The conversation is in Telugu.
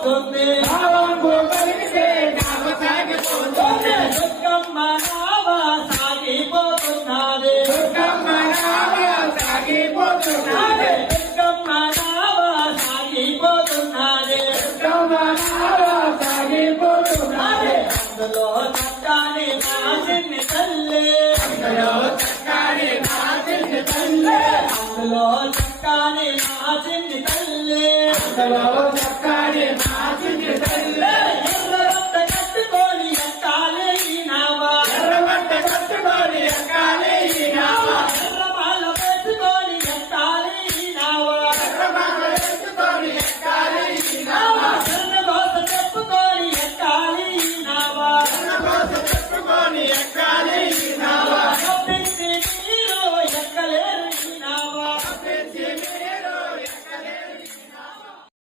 సాగిపోతుంది నావంబు కలిగితే నావ సాగిపోతుంది దుర్గమ్మ నావ సాగిపోతున్నది దుర్గమ్మ నావ సాగిపోతున్నది దుర్గమ్మ నావ సాగిపోతున్నది దుర్గమ్మ నావ సాగిపోతున్నది అందులో చక్కని నా చిన్ని తల్లి అందులో చక్కని నా చిన్ని తల్లి అందులో చక్కని నా చిన్ని తల్లి అందులో